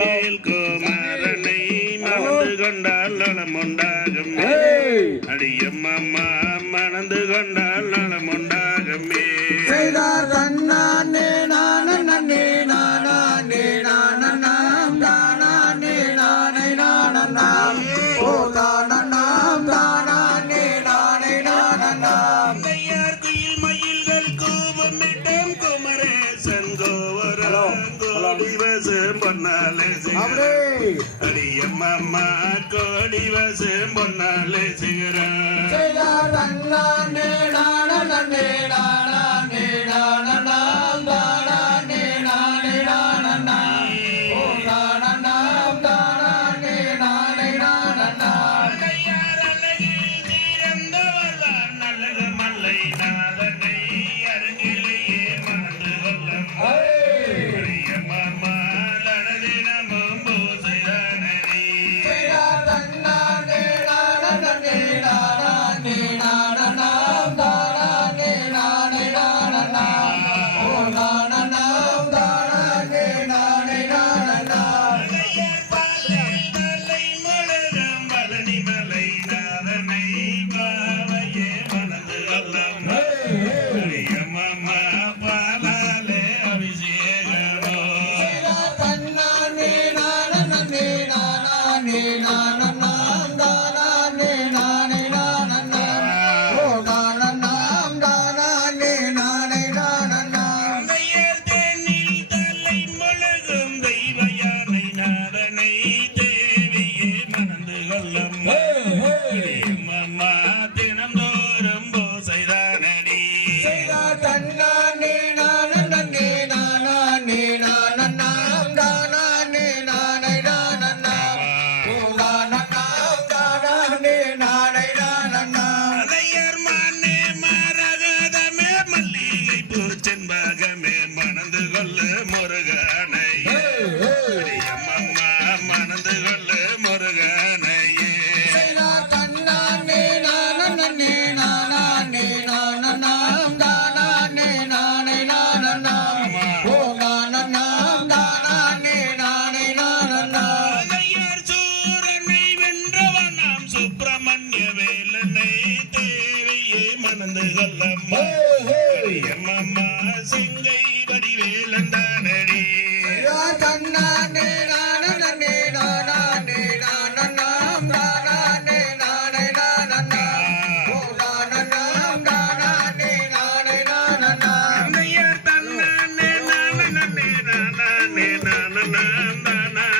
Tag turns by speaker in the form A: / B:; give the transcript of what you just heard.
A: தனிவேல் குமாரனை மணந்து கொண்டால் நலம் உண்டாகும் அடியம்மா மணந்து கொண்டால் நலம் உண்டாகுமே வசம் பொன்னாலே
B: அப்படியே
A: அடியம்மா கோடி வசம் பொன்னாலே சிகரம் ತನ್ನ தேவியை மணந்து கொள்ளம்மா அம்மா சிங்கை வடிவேலந்தானடி அன்னையர் தன்னானே நானே நானே நானே நானே